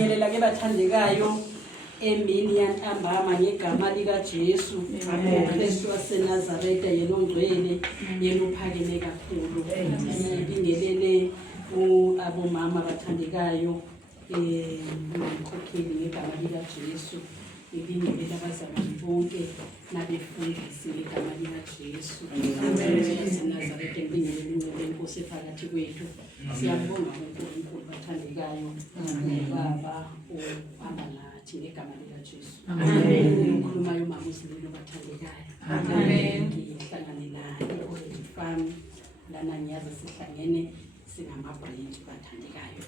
Siyabingelela ke bathandekayo emini yantambama ngegama lika Jesu. Kristu waseNazaretha yena ongcwele yena uphakeme kakhulu. Ngibingelele abomama bathandekayo ngikhokheli ngegama lika Jesu. Ngibingelela abazalwane bonke nabefundisi ngegama lika Jesu. waseNazaretha ngibingelela ingcwele Inkosi phakathi kwethu. Siyabonga uNkulunkulu bathandekayo Baba uhamba nathi ngegama lika Jesu. Ngikhulumayo umama uSililo bathandekayo. Ngihlangane naye ofam lana ngiyazi sihlangene singamabranch bathandekayo.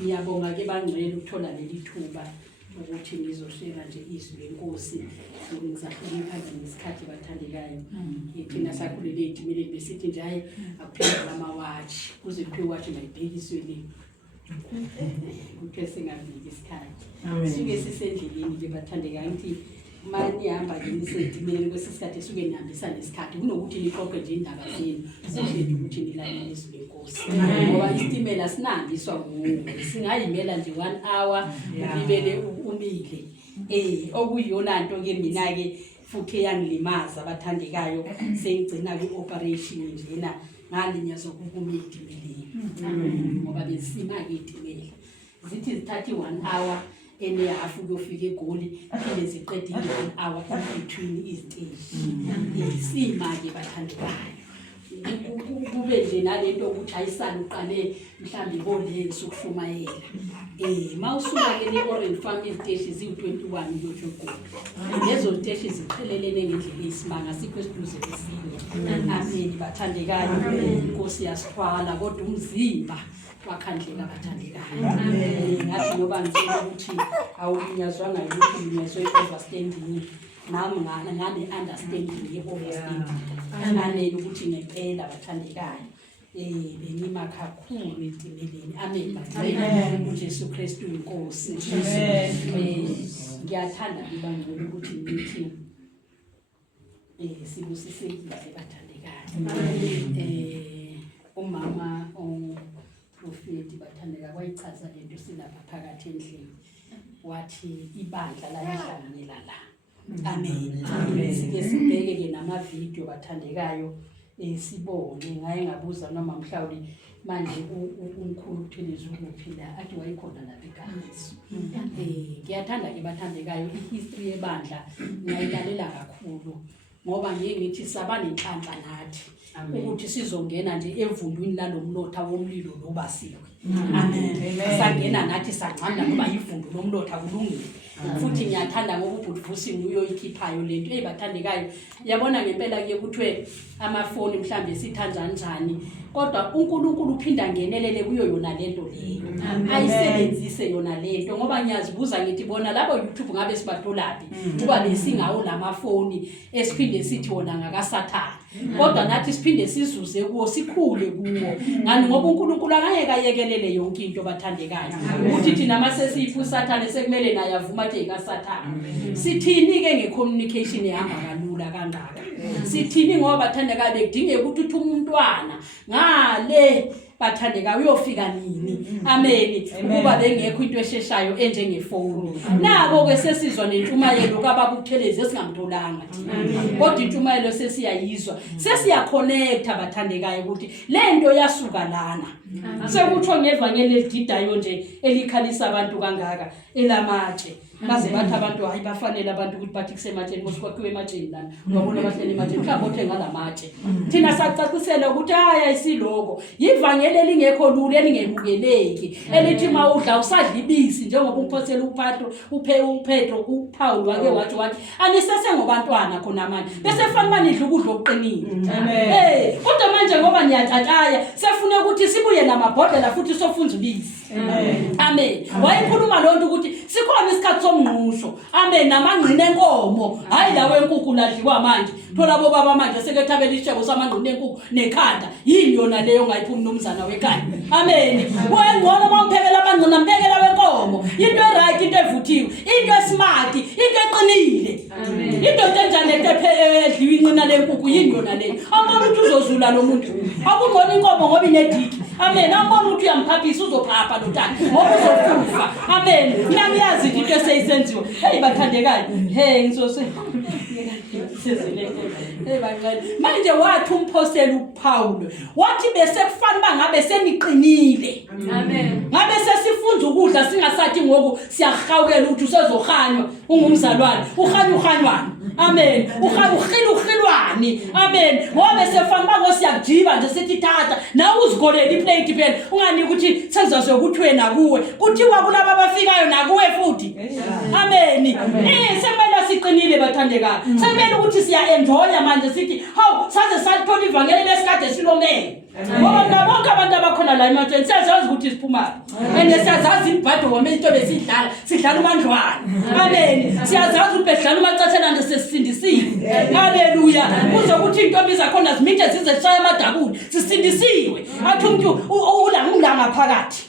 Ngiyabonga ke bangcwele ukuthola leli thuba ukuthi ngizoshela nje izwi lenkosi. Ngizahlonipha ngesikhathi bathandekayo. Thina sakhulele etimile besithi nje hayi akuphela amawatch kuze kuthiwe watch mayibhekiswe le. Kuthe singabiki isikhathi. Sike sisendleleni ke bathandekayo ngithi manje ihamba ke nisetimile kwesisikhathi suke nihambisa nesikhathi kunokuthi niqoqe nje indaba zenu. Seshe ukuthi nilalele izwi lenkosi. Ngoba isitimela sinandiswa nguwe. Singayimela nje 1 hour ubibele umile. Okuyiyona nto ke mina ke futhi yangilimaza bathandekayo sengigcina ku operation njena ngalinyazwa ukuma etimeleni. Ngoba besima ke itimela. Zithi zithatha 1 hour enehalf ukufika eGoli phinde ziqedile 1 hour between iziteshi. Isima ke bathandekayo. Kube nje nalento ukuthi ayisali uqale mhlambi ibole sokushumayela. Mawusuka ke neOrange Farm iziteshi zi21 yoJogo. Lezo ziteshi zichelelene ngendlela esimanga sikho esiduze lesinye. Amen bathandekayo. Inkosi yasithwala kodwa umzimba wakhandlela bathandekayo. Ngathi ngoba ngitshela ukuthi awulinyazwanga ukuthi ulinyazwe overstanding. Nami ngane understanding ye-overstanding. Anganele ukuthi ngempela bathandekayo. Benima kakhulu etimeleni. Amen bathandekayo. uJesu Kristu inkosi. Ngiyathanda libangcwele ukuthi ngithi sibusisekile bathandekayo. Umama Prophet bathandeka kwayichaza lento silapha phakathi endlini. Wathi ibandla la ihlanganela la. Amen. Sike sibheke ke nama video bathandekayo sibone ngaye ngabuza noma mhlawumbe manje umkhulu uthelezi ukuphila athi wayikhona lapha eGaza. Ngiyathanda ke bathandekayo ihistory yebandla ngayilalela kakhulu ngoba ngithi saba nenhlanhla nathi ukuthi sizongena nje evundwini lalomlotha womlilo lobasiwe. Amen. Sangena nathi sancanda ngoba ivundo lomlotha kulungile. Futhi ngiyathanda ngoba uButvusi nguyo ikhiphayo lento bathandekayo. Yabona ngempela ke kuthiwe amafoni mhlambe sithanjani njani kodwa uNkulunkulu uphinda ngenelele kuyo yona lento leyo. Ayisebenzise yona lento ngoba ngiyazibuza ngithi bona labo YouTube ngabe sibatholaphi kuba besingawo lamafoni esiphinde sithi wona ngakaSathane. Kodwa nathi siphinde sizuze kuwo sikhule kuwo. Ngani ngoba uNkulunkulu angeke ayekelele yonke into bathandekayo. Ukuthi thina mase siphu uSathane sekumele naye avuma nje kaSathane. Sithini ke ngecommunication ehamba kalula kangaka? Sithini ngoba bathandekayo bekudingeka ukuthi umntwana ngale bathandeka uyofika nini. Amen. Kuba bengekho into esheshayo enjengefoni. Nabo ke sesizwa nentshumayelo kababa uThelezi esingamtholanga thina. Kodwa intshumayelo sesiyayizwa. Sesiyaconnecta bathandekayo ukuthi lento yasuka lana. Sekutho ngevangeli eligidayo nje elikhalisa abantu kangaka elamatshe. Baze bathi abantu hayi bafanele abantu ukuthi bathi kusematsheni kwakhiwe ematsheni lana. Ngabona abahleli ematsheni mhlawumbe othe ngalamatshe. Thina sacacisela ukuthi hayi ayisiloko. Yivangeli elingekho lula elingemukeleki. Elithi mawudla usadla ibisi njengoba umphosela uPetro uPaul wake wathi anisese ngobantwana khona manje. Bese fanele nidla ukudla okuqinile. Amen. Kodwa manje ngoba niyathataya sefune ukuthi sibuye namabhodlela futhi sofunza ubisi. Amen. Wayekhuluma lonto ukuthi sikhona isikhathi somngqusho. Amen. Namangqine enkomo hayi lawe enkukhu ladliwa manje. Thola bo baba manje sekethabela ishebo samangqine enkukhu nekhanda. Yini yona leyo ngayiphuma unomzana wekhaya. Amen. Wengcono bamphekela amangqine amphekela wenkomo. Into right into evuthiwe, into smart, into eqinile. Into enjani edliwa inqina lenkukhu yini yona leyo. Amona ukuthi uzozula lo muntu. Akungcono inkomo ngoba inediki. Amen. Ambona ukuthi uyamphaphisa uzophapha lo tata ngoba uzofufa. Amen. Ngiyazi into eseyisenziwa. Hey bathandekayo. Hey ngizose. Manje wathi umphosteli uPaul wathi bese kufanele ngabe seniqinile. Amen. Ngabe sesifunza ukudla singasathi ngoku siyahawukela ukuthi usezokhanywa ungumzalwane ukhanywa. Amen. Ukhilwani. Amen. Ngoba sefanele ngosiyakujiba nje sithi tata na uzigolela iplate phela ungani ukuthi senzazo ukuthi wena kuwe kuthiwa kulabo abafikayo nakuwe futhi. Amen. Semela siqinile bathandekayo. Semela ukuthi siya enjoy manje sithi hawu saze sathola ivangeli lesikade silomele. Ngoba bonke abantu abakhona la ematheni siyazazi ukuthi siphuma. Siyazazi imbhado wami into sidlala umandlwana. Amen. Siyazazi ubedlala umacathela sesindisiwe. Haleluya. Kuzokuthi intombi zakhona zimithe zize zishaya amadabuni sisindisiwe. Athi umuntu ulanga phakathi.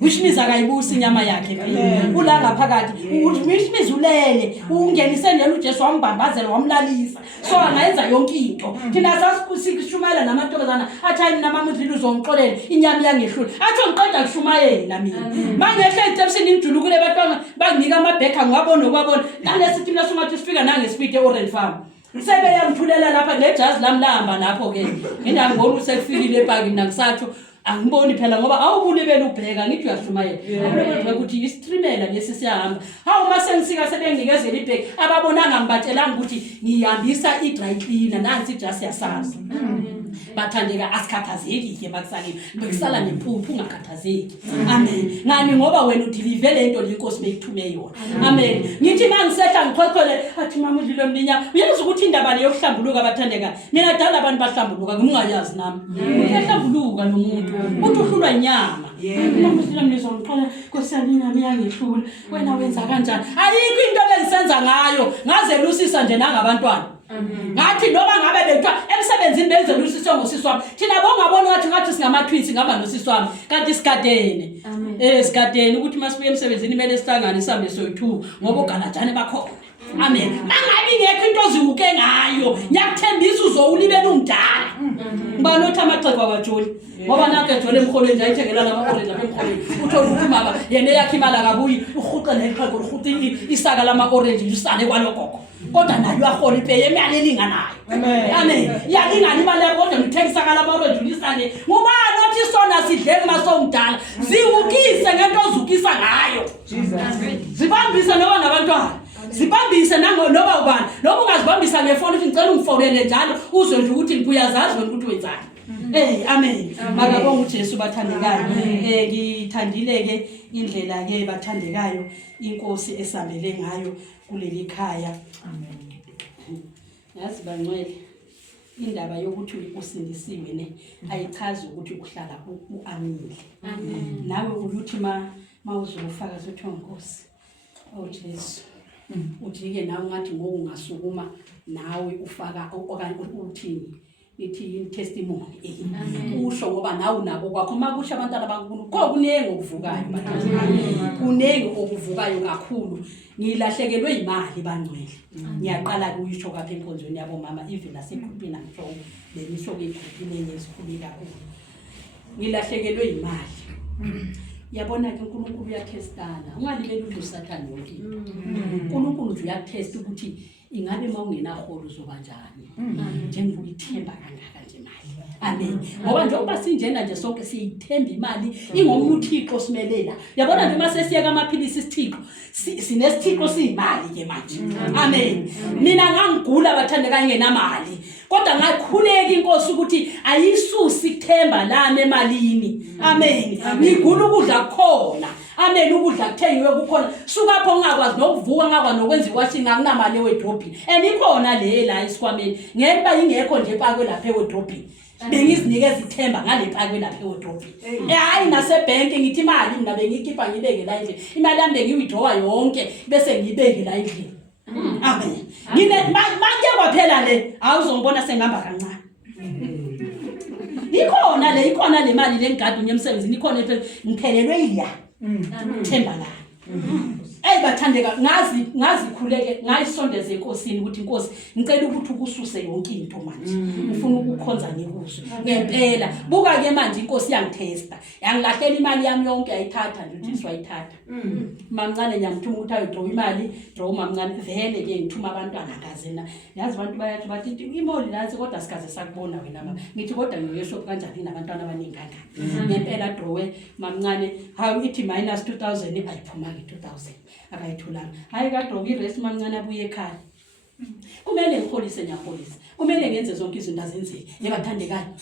Ushimiza akayibusi inyama yakhe phela. Ulanga phakathi. Ushimiza ulele. Ungenise nje uJesu wambambazela wamlalisa. So angayenza yonke into. Thina sasikushumela namantombazana athi hayi namama udlile uzongixolela inyama yangehlula. Athi ngiqeda kushumayela mina. Mangehle etepsini imjulukule batwana banginika amabhekha ngwabona okwabona. Nalesi thina somathi sifika nangespeed eOrange Farm. Sebe yamthulela lapha nejazi lamlamba lapho ke. Mina ngibona usekufikile ePakini nakusathu angiboni phela ngoba awubulebela ubheka ngithi uyashumayela ukuthi istreamela lesi siyahamba hawu mase ngisika sebengikezela ibheki ababonanga ngibatelanga ukuthi ngiyihambisa i-dry cleaner nansi just yasazi bathandeka asikhathazeki ke bakusakini bekusala nemphuphu ungakhathazeki. Amen. Ngani ngoba wena udilive lento lenkosi beyithume yona. Amen. Ngithi mangisehla ngiqhoqhole athi mama udlile omninya uyazi ukuthi indaba le yokuhlambuluka bathandeka mina dala abantu bahlambuluka ngingayazi nami uyahlambuluka lo muntu uthi uhlulwa inyama. Mama udlile mnizongixola nkosiyami inyama yangehlula wena wenza kanjani ayikho into bengisenza ngayo ngazelusisa nje nangabantwana. Ngathi noma ngabe bethu emsebenzini benzelusisa ngosisi wami thina bongabona ngathi singamatwins ngaba nosisi wami kanti isikadene. Isikadene ukuthi masibuye emsebenzini kumele sihlangane sihambe soyi2 ngoba ugalajane bakhona. Amen. Mangabi ngekho into oziwuke ngayo ngiyakuthembisa uzowulibela umdala. Ngibani othi amaqhegu abajoli ngoba nakho ejole emholweni nje ayithengela lama-orange lapha emholweni uthola ukuthi mama yena yakhe imali akabuyi uhuqele iqhegu uhuqile isaka lama-orange lisale kwalokho. Kodwa nayo uyahola ipeya imali elinganayo. Amen. Yalingana imali yakho kodwa ngithengisa kalama-orange lisane. Ngubani othi sona sidleke masomdala ziwukise ngento ozukisa ngayo. Zibambise noba nabantwana. Zibambise noba ubani noma ungazibambisa ngefoni uthi ngicela ungifonele njalo uzwe nje ukuthi ngibuyazazi wena ukuthi wenzani. Amen. Makabonga uJesu bathandekayo. Ngithandile ke indlela ke bathandekayo inkosi esambele ngayo kuleli khaya. Amen. Yazi bangcwele indaba yokuthi usindisiwe ne ayichazi ukuthi ukuhlala uamile. Nawe ukuthi mawuzofaka sothi Nkosi Jesu ujike nawe ngathi ngoku ungasukuma nawe ufaka okanye uthini ithi testimony usho ngoba nawe nabo kwakho makusho abantu abankulu kokunenge okuvukayo kunenge okuvukayo kakhulu. Ngilahlekelwe imali bangcwele ngiyaqala kuyisho kapha enkonzweni yabo mama even nasegroupini ngisho benisho ke igroupini yesikhulu kakhulu ngilahlekelwe imali. Yabona ke uNkulunkulu uyathestana ungalibeli ukuthi usathane yonke into. uNkulunkulu nje uyathesta ukuthi ingabe mawungenaholo uzoba njani njengoba uyithemba kangaka nje imali. Amen. Ngoba njengoba sinjena nje sonke siyithemba imali ingomnye uThixo simelela. Yabona nje mase siyeka amaphilisi isithixo sinesithixo siyimali ke manje. Amen. Mina ngangigula bathandeka ngenamali kodwa ngakhuleka inkosi ukuthi ayisusi ithemba lami emalini. Amen. Ngigula ukudla khona. Amen. Ukudla kuthengiwe kukhona sukapho ngakwazi nokuvuka ngakwazi nokwenza iwashing akunamali ewedropini enikhona la isikwameni ngeke ingekho nje epakwe lapha ewedropini bengizinikeza ithemba ngale pakwe lapha ewedropini. Hayi nasebhenki ngithi imali mina bengiyikhipha ngibeke la endle imali yami bengiwithrowa yonke bese ngibeke la endle. Amen. Ngine manje kwaphela le awuzongibona sengihamba kancane. Ikhona le mali lengadi unyemsebenzini ikhona ngiphelelwe iya. Themba la. Bathandekayo bathandeka ngazikhuleke ngayisondeze enkosini ukuthi inkosi ngicela ukuthi ukususe yonke into manje ngifuna ukukhonza ngikuzo ngempela buka ke manje inkosi yangithesta yangilahlela imali yami yonke yayithatha nje uthi swayithatha mamncane nyamthuma ukuthi ayodraw imali draw mamncane vele ke ngithuma abantwana ngazena yazi abantu bayathi bathi imoli nansi kodwa sikaze sakubona wena mama ngithi kodwa ngiyoshop kanjani nabantwana abaningi kangaka ngempela drawe mamncane hawu ithi minus 2000 ayiphuma ke 2000 akayithulanga hayi kaDrogi rest mancane abuye ekhaya kumele ngiholise ngiyaholisa kumele ngenze zonke izinto azenzeke ebathandekayo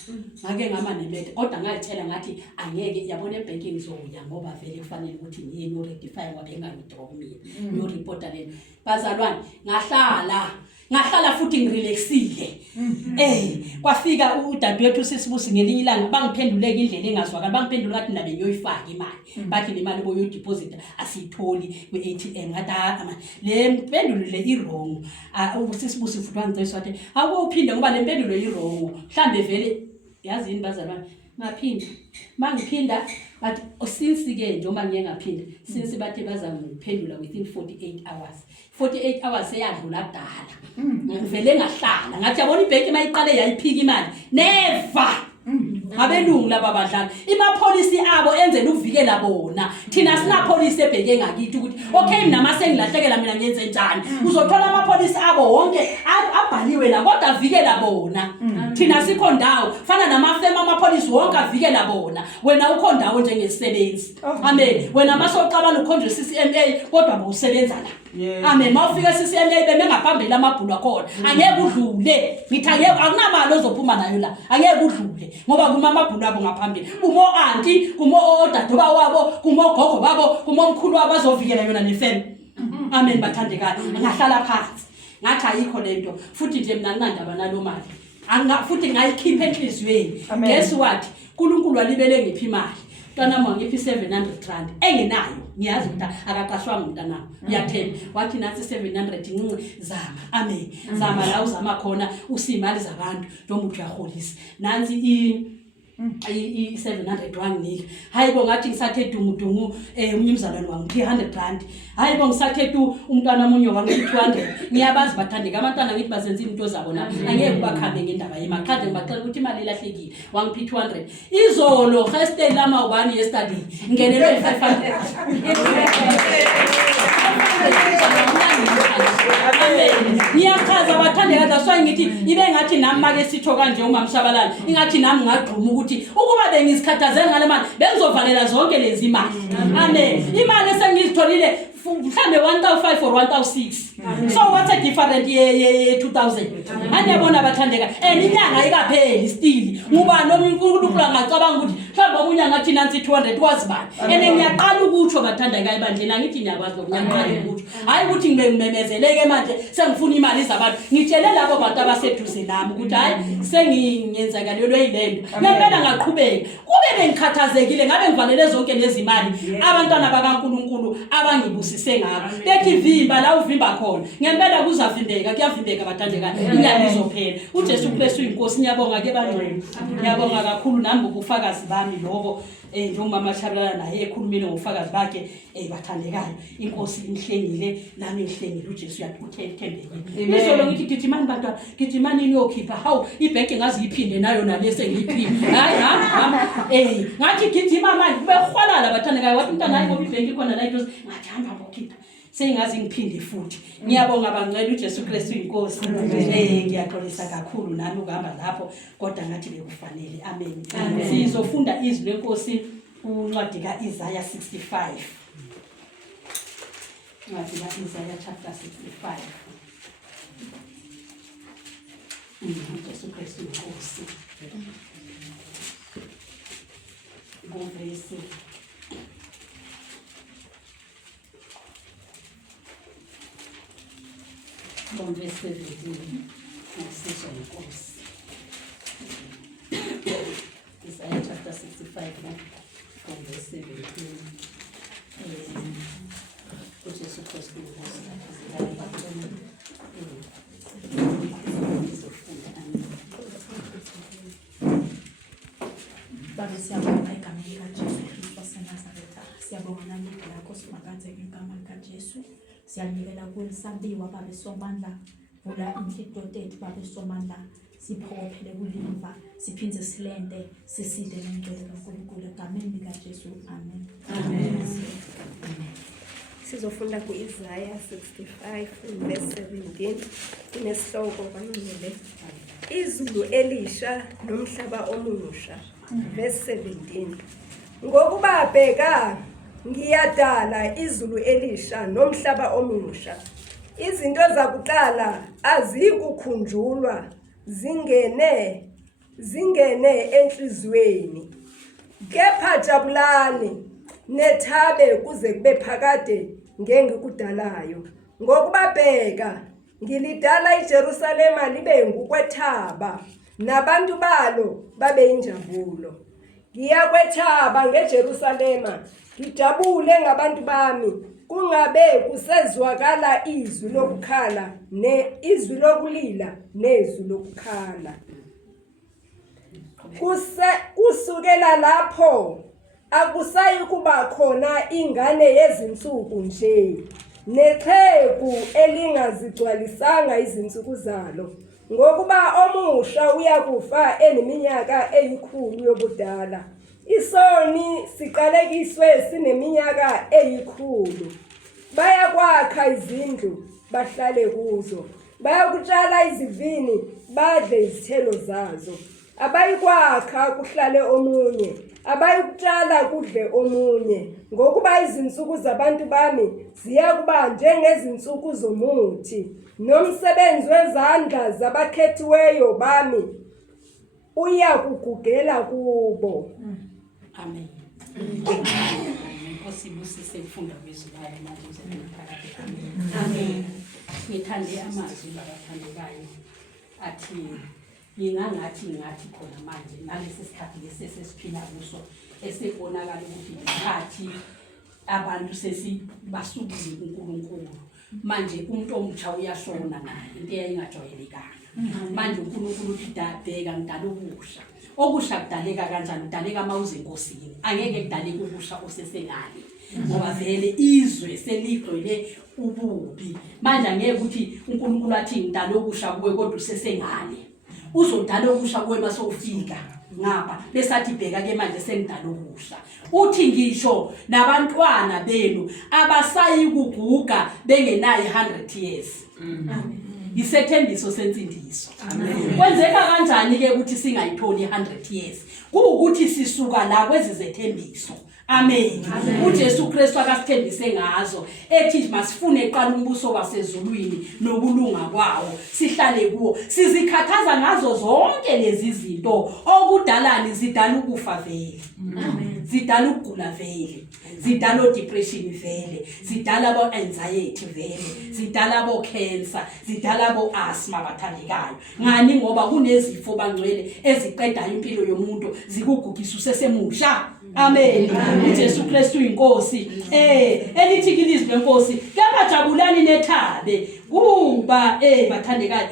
ngake ngama nemete kodwa ngayitshela ngathi angeke yabona ebanking ngizoya ngoba vele kufanele ukuthi ngiye no rectify ngoba engangidrop mina no reporter lena bazalwane ngahlala futhi ngirelaxile kwafika udadewethu sisibusi ngelinye ilanga bangiphenduleke indlela engazwakala bangiphendula ngathi nabe ngiyoyifaka imali bathi nemali boyo deposit asiyitholi kwi ATM ngathi le mpendulo le irong usisibusi futhi wangicela wathi akuphinde ngoba le mpendulo irong mhlambe vele yazini bazalwane ngaphinda mangiphinda but since ke njengoba ngiye ngaphinda since bathe bazangiphendula within 48 hours 48 hours eyadlula kudala ngivele ngahlala ngathi yabona ibhenki mayiqale yayiphika imali never abelungu laba badlali imapolisi abo enzela ukuvikela bona thina sina police ebheke ngakithi ukuthi okay mina mase ngilahlekela mina ngenze njani uzothola amapolisi abo wonke abhaliwe la kodwa avikela bona thina sikho ndawo fana namafema amapolisi wonke avikela bona wena ukho ndawo njengesisebenzi amen wena masoqabana ukhonje CCMA kodwa bowusebenza la amen mawufika CCMA beme ngaphambili amabhulu akhona angeke udlule ngithi angeke akunamali ozophuma nayo la angeke udlule ngoba kuma amabhulu abo ngaphambili kumo auntie kumo odadeba wabo kumo gogo babo kumo mkhulu wabo azovikela yona nefem amen bathandekayo ngahlala phansi ngathi ayikho lento futhi nje mina nginandaba nalo mali futhi ngayikhipha enhlizweni guess what uNkulunkulu walibele ngiphi imali mntana wami ngiphi 700 rand engenayo ngiyazi ukuthi akaqashwanga mntana uyathemba wathi nathi 700 incinci zama amen zama la uzama khona usimali zabantu njengoba uyaholisa nansi i 700 wanginika hayibo ngathi ngisathe dungu umnyumzalwane wangiphi 100 rand hayibo ngisathe umntwana munye wangiphi 200 ngiyabazi bathandeka abantwana ngithi bazenza into zabo na angeke bakhambe ngendaba yemakhande ngibacela ukuthi imali ilahlekile wangiphi 200 izolo heste lama ubani yesterday ngenelwe 500 ngiyachaza bathandeka daswa ngithi ibe ngathi nami make sitho kanje uMamshabalala ingathi nami ngagquma ukuthi ukuba bengizikhathazela ngale mali bengizovalela zonke lezi imali amen imali esengizitholile mhlambe 1,500 or 1,600 so what's a different ye 2000 aniyabona bathandeka inyanga ayikapheli still ngubani uNkulunkulu angacabanga ukuthi mhlawumbe omunye ngathi nansi 200 wazibani ngiyaqala ukutsho bathandeka ebandleni angithi ngiyakwazi ngiyaqala ukutsho hayi ukuthi ngimemezeleke manje sengifuna imali zabantu ngitshele labo bantu abaseduze nami ukuthi hayi senginyenzakalelwe yilento ngempela ngaqhubeka kube bengikhathazekile ngabe ngivalele zonke lezi imali abantwana bakaNkulunkulu abangibusise ngabo bethi vimba la uvimba khona ngempela kuzavimbeka kuyavimbeka bathandeka inyanga izophela uJesu Kristu inkosi ngiyabonga ke bangcwele ngiyabonga kakhulu nami ngobufakazi bami lobo njengoba Mashabalala naye ekhulumile ngofakazi bakhe bathandekayo inkosi imhlengile nami ngihlengile uJesu uyathembekile izolo ngithi gijimani bantwana gijimani niyokhipha hawu ibhenki ngazi iphinde nayo nalese ngiyiphinde hayi ngathi gijima manje kube khwalala bathandekayo wathi umntana hayi ngoba ibhenki khona la idosi ngathi hamba bokhipha sengazi ngiphinde futhi ngiyabonga bangcwele uJesu Kristu inkosi ngiyaxolisa kakhulu nami ukuhamba lapho kodwa ngathi bekufanele amen sizofunda izwi lenkosi uncwadi kaIsaiah 65 ncwadi kaIsaiah chapter 65 uJesu Kristu inkosi ngoverse verse 17 ngesizwe inkosi Isaiah chapter 65 from verse 17 uJesu Kristu Baba siyabonga egameni kaJesu Kristu waseNazaretha siyabonga nami lakho simakanze ngegama likaJesu siyanikela kulisabiwa Baba somandla vula inhlito tethu Baba somandla siphophele kulimva siphindze silende siside ngengcwele kaNkulunkulu egameni likaJesu amen. Amen. Sizofunda ku-Isaiah 65 verse 17 inesihloko kaNcwele izulu elisha nomhlaba omusha verse 17 ngokuba bheka ngiyadala izulu elisha nomhlaba omusha izinto zakuqala azikukhunjulwa zingene enhlizweni kepha jabulani nethabe kuze kube phakade ngengikudalayo ngokuba bheka ngilidala iJerusalema libe ngukwethaba nabantu balo babe injabulo ngiyakwethaba ngeJerusalema ngijabule ngabantu bami kungabe kusezwakala izwi lokukhala izwi lokulila nezwi lokukhala kusukela lapho akusayi kuba khona ingane yezinsuku nje nexhegu elingazigcwalisanga izinsuku zalo ngokuba omusha uyakufa eneminyaka 100 yobudala isoni siqalekiswe sineminyaka 100 bayakwakha izindlu bahlale kuzo bayakutshala izivini badle izithelo zazo abayikwakha kuhlale omunye abayikutshala kudle omunye ngokuba izinsuku zabantu bami ziyakuba njengezinsuku zomuthi nomsebenzi wezandla zabakhethiweyo bami uyakugugela kubo. Amen. Inkosi ibusise ukufunda kwezwi layo manje usephakathi. Amen. Ngithande amazwi labathandekayo athi ngathi khona manje nalesi sikhathi lesesiphila kuso esebonakala ukuthi isikhathi abantu sesibasukile kuNkulunkulu manje umuntu omutsha uyashona naye into eyayingajwayelekanga manje uNkulunkulu uthi bheka ngidala ubusha okusha kudaleka kanjani kudaleka mawuze enkosini angeke kudaleke ubusha osesengale ngoba vele izwe seligcwele ububi manje angeke ukuthi uNkulunkulu athi ngidala ubusha kuwe kodwa usesengale uzodala ubusha kuwe masofika ngapha besathi bheka ke manje sengidala ubusha uthi ngisho nabantwana benu abasayi kuguga bengenayo 100 years. Amen. Isethembiso sensindiso. Amen. Kwenzeka kanjani ke ukuthi singayitholi 100 years kuukuthi sisuka la kwezizethembiso. Amen. uJesu Kristu akasithembise ngazo ethi masifune eqala umbuso wasezulwini nokulunga kwawo sihlale kuwo sizikhathaza ngazo zonke lezi zinto okudalani zidala ukufa vele. Amen. Zidala ukugula vele zidala depression vele zidala abo anxiety vele zidala abo cancer zidala abo asthma bathandekayo ngani ngoba kunezifo bangcwele eziqeda impilo yomuntu zikugugisa usesemusha. Amen. uJesu Kristu inkosi elithi kilizwi lenkosi kepha jabulani nethabe kuba bathandekayo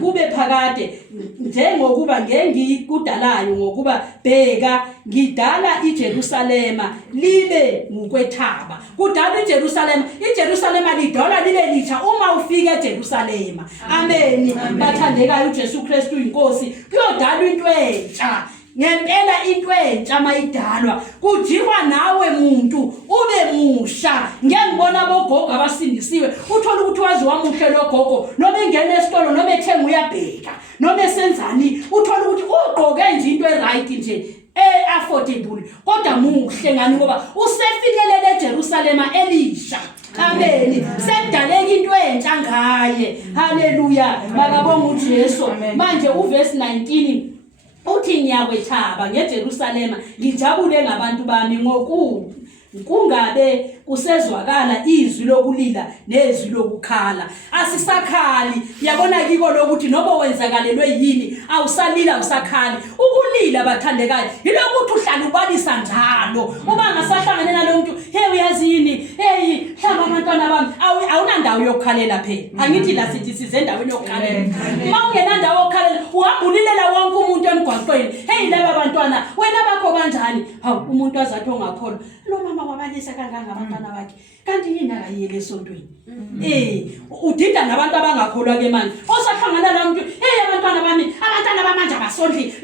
kube phakade njengokuba ngengikudalayo ngokuba bheka ngidala iJerusalema libe ngukwethaba kudala iJerusalema lidala libe litsha uma ufika eJerusalema. Amen. Bathandekayo uJesu Kristu inkosi kuyodala into entsha ngempela into entsha mayidalwa kujikwa nawe muntu ube musha ngiyangibona bogogo abasindisiwe uthola ukuthi wazi wamuhle logogo noma engena esitolo noma ethenga uyabheka noma esenzani uthola ukuthi ugqoke nje into eright nje affordable kodwa muhle ngani ngoba usefikelele eJerusalema elisha. Amen. Sedaleka into entsha ngaye. Haleluya. Bakabonga uJesu. Manje uverse 19 uthi ngiyakwethaba ngeJerusalema ngijabule ngabantu bami kungabe kusezwakala izwi lokulila nezwi lokukhala asisakhali yabona kiko lokuthi noba wenzakalelwe yini awusalila awusakhali ukulila bathandekayo yilokuthi uhlala ubalisa njalo uma ngasahlangane nalo muntu hey uyazini hey hlaba abantu bantwana bami awunandawo yokukhalela phela angithi la sithi size endaweni yokukhalela uma ungenandawo yokukhalela uhamba ulilela wonke umuntu emgwaqweni hey laba bantwana wena bakho kanjani hawu umuntu azathi ongakholwa lo mama wabalisa kangaka abantwana bakhe kanti yini akayele esontweni udinda nabantu abangakholwa ke manje osahlangana la umuntu hey abantwana bamanje abasondli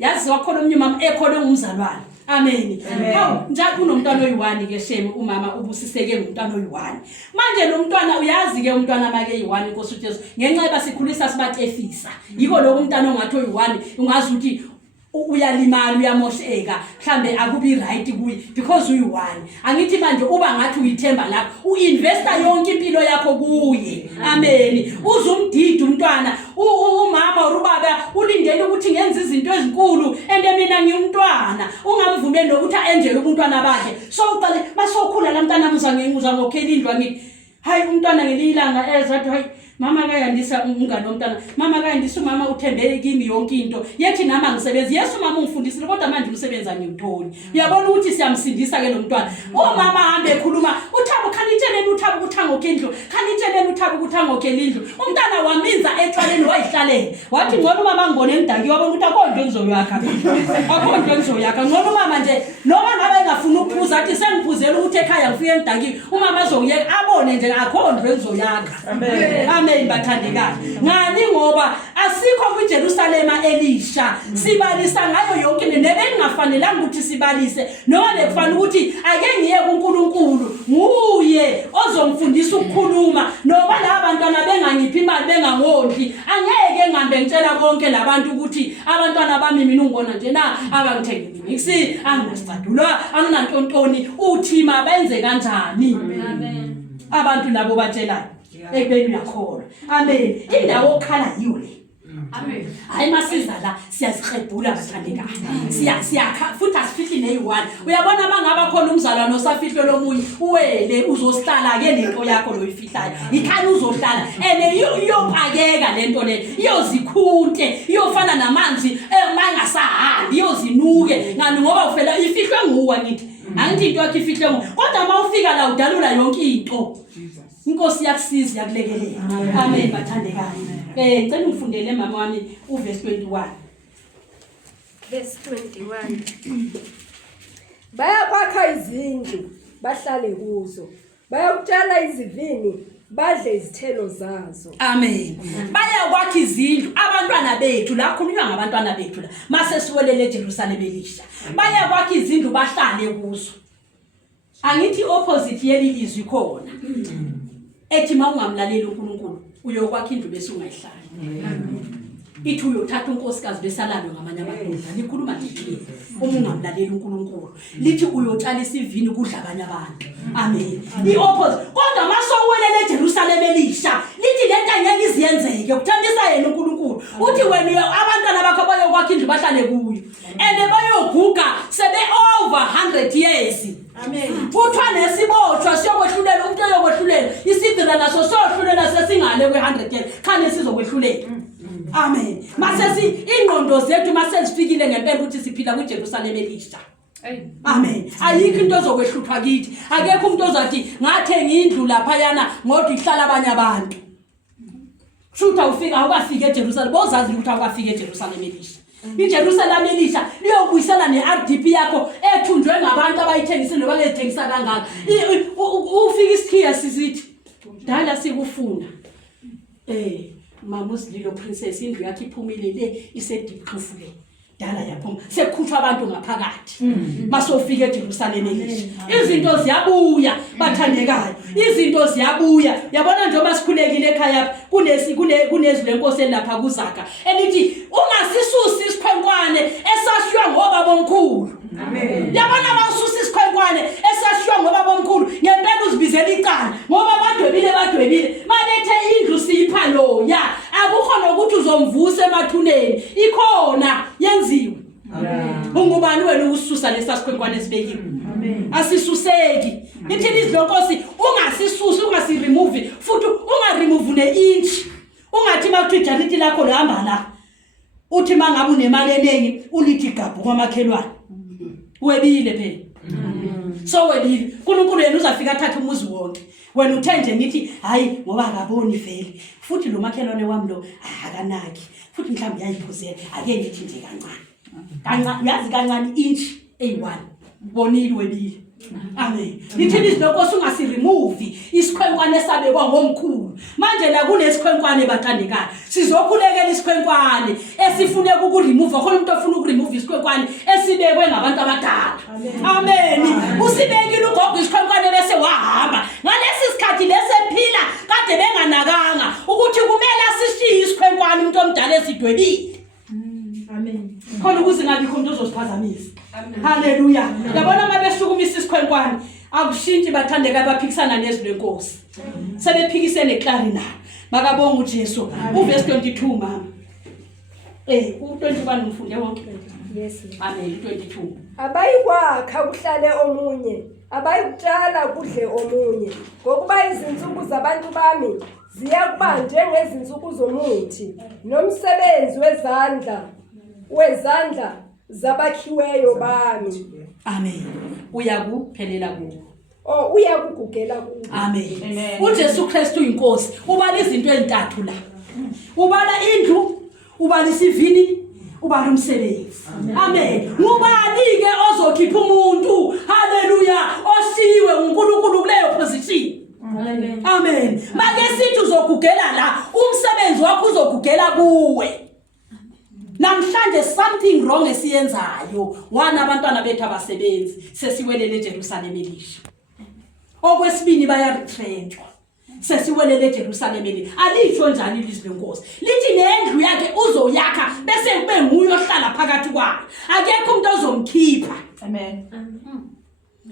yazi wakhona omnye mama ekhona ngumzalwane amen hawu njalo kunomntwana oyi1 ke sheme umama ubusiseke ngumntwana oyi1 manje lo mntwana uyazi ke umntwana make eyi1 Nkosi uJesu ngenxa basikhulisa sibatefisa yiko lo umntwana ongathi oyi1 ungazi ukuthi uyalimala uyamosheka mhlambe akubi right kuyi because uyi1 angithi manje uba ngathi uyithemba lapho uinvesta yonke impilo yakho kuye amen uzumdidi umntwana umama urubaba ulindele ukuthi ngenza izinto ezinkulu ende mina ngiyumntwana ungamvumeli nokuthi enjele umntwana bakhe so uqale basokhula la mntana muzangenguza ngokhela indlu ngithi hayi umntwana ngelilanga ezathi hayi mama kayandisa umngane womntana mama kayandisa umama uthembele kimi yonke into yethi nama ngisebenzi Yesu mama ungifundisile kodwa manje umsebenza ngiwuthoni uyabona ukuthi siyamsindisa ke lo mntwana mama hambe ekhuluma uThabo khanitshele uThabo kuthango kendlu khanitshele uThabo kuthango kelindlu umntana waminza exaleni wayihlalela wathi ngona umama ngone endaki wabona ukuthi akondwe ngizoyakha akondwe ngizoyakha ngona umama nje noma ngabe engafuni ukuphuza athi sengiphuzela ukuthi ekhaya ngifike endaki umama azongiyeka abone nje akondwe ngizoyakha amen bathandekayo ngani ngoba asikho kwiJerusalema elisha sibalisa ngayo yonke nebengafanelanga ukuthi sibalise noma bekufanele ukuthi ake ngiye kuNkulunkulu nguye ozongifundisa ukukhuluma noma la bantwana bengangiphi imali bengangondli angeke ngambe ngitshela konke labantu ukuthi abantwana bami mina ungibona nje na abangithengile ngisi anginasicadula anginantontoni uthi mabenze kanjani amen abantu labo batshelayo ekubeni uyakholwa amen indawo okhala yiyo le amen hayi masiza la siyazihebhula bathandekayo siyakha futhi asifihli neyi1 uyabona mangaba khona umzalwane osafihlwe lomunye uwele uzosihlala ke lento yakho loyifihlayo ikhaya uzohlala ene iyophakeka lento le iyozikhunte iyofana namanzi mangasahambi iyozinuke ngani ngoba ufela ifihlwe nguwa ngithi angithi into yakhe ifihlwe nguwa kodwa mawufika la udalula yonke into Inkosi yakusiza yakulekelela amen bathandekayo ngicela ungifundele mama wami uverse 21 verse 21 bayakwakha izindlu bahlale kuzo bayakutshala izivini badle izithelo zazo amen bayakwakha izindlu abantwana bethu la khulunywa ngabantwana bethu la mase siwelele eJerusalem elisha bayakwakha izindlu bahlale kuzo angithi opposite yeli izwi khona ethi mawungamlaleli uNkulunkulu uyokwakha indlu bese ungayihlali ithi uyothatha unkosikazi besalalo ngamanye amadoda likhuluma nje uma ungamlaleli uNkulunkulu lithi uyotshala isivini kudla abanye abantu amen iopposite kodwa masowelele eJerusalem elisha lithi lento angeke iziyenzeke ukuthambisa yena uNkulunkulu uthi wena abantwana bakho bayokwakha indlu bahlale kuyo ene bayoguga sebe over 100 years amen kuthiwa nesibotshwa siyokwehlulela umuntu oyokwehlulela isidira naso sohlulela sesingale kwe100 years khane sizokwehlulela amen mase ingqondo zethu mase sifikile ngempela ukuthi siphila kwiJerusalem elisha amen ayikho into ezokwehlupha kithi akekho umuntu ozathi ngathenga indlu lapha yana ngoba ihlala abanye abantu shutha ufika awukafika eJerusalem bozazi ukuthi awukafika eJerusalem elisha iJerusalem elisha liyokuyisela neRDP yakho ethunjwe ngabantu abayithengisile bangezithengisa kangaka ufika isikhiya sizithi dala sikufuna mama usililo princess indlu yakhe iphumile le isediphufu le dala yaphuma sekukhutshwa abantu ngaphakathi masofika eJerusalem elisha izinto ziyabuya bathandekayo izinto ziyabuya yabona njengoba sikhulekile ekhaya kunezwi lenkosi lapha kuZaga elithi ungasisusi isikhwenkwane esashiywa ngoba bomkhulu amen yabona mawususa isikhwenkwane esashiywa ngoba bomkhulu ngempela uzibizela icala ngoba badwebile mabethe indlu sipha loya akukho nokuthi uzomvusa emathuneni ikhona yenziwe ungubani wena ususa lesasikhwenkwane esibekiwe asisuseki ithi izilonkosi ungasisusi ungasiremove futhi ungaremove ne-inch ungathi makuthi lithi lakho lihamba la uthi mangabe unemali eningi ulithi gabhu kwamakhelwane webile phela so wedile uNkulunkulu yena uzafika athathe umuzi wonke wena uthe nje nithi hayi ngoba akaboni vele futhi lo makhelwane wami lo akanaki futhi mhlawumbe uyayiphuzela ake ngithi nje kancane yazi kancane inch A1 bonile webile amen nithi izinto usungasi remove isikhwenkwane esabekwa ngomkhulu manje la kunesikhwenkwane bathandekayo sizokhulekela isikhwenkwane esifune ukuremove khona umuntu ofuna ukuremove isikhwenkwane esibekwe ngabantu abadala amen usibekile ugogo isikhwenkwane bese wahamba ngalesi sikhathi lesephila kade benganakanga ukuthi kumele asishiye isikhwenkwane umuntu omdala esidwebile Amen. khona ukuze ngabikho umuntu ozosiphazamisa haleluya yabona mabesukumisa isikhwenkwane akushintshi bathandeka abaphikisana nezwi lenkosi sebephikisene clarina makabonga uJesu uverse 22 mama u21 mfunde wonke yes amen 22 abayikwakha kuhlale omunye abayikutshala kudle omunye ngokuba izinsuku zabantu bami ziyakuba njengezinsuku zomuthi nomsebenzi wezandla zabakhiweyo bami amen uyakuphelela kuwo uyakugugela kuwo amen uJesu Kristu inkosi ubala izinto ezintathu la ubala indlu ubala isivini ubala umsebenzi amen ngubani ke ozokhipha umuntu haleluya osiwe uNkulunkulu kuleyo position amen make sithi uzogugela la umsebenzi wakho uzogugela kuwe namhlanje something wrong esiyenzayo wana abantwana bethu abasebenzi sesiwelele eJerusalem elisha okwesibini bayaretrenchwa sesiwelele eJerusalem elisha alisho njani ilizwi lenkosi lithi nendlu yakhe uzoyakha bese kube nguye ohlala phakathi kwayo akekho umuntu ozomkhipha Amen.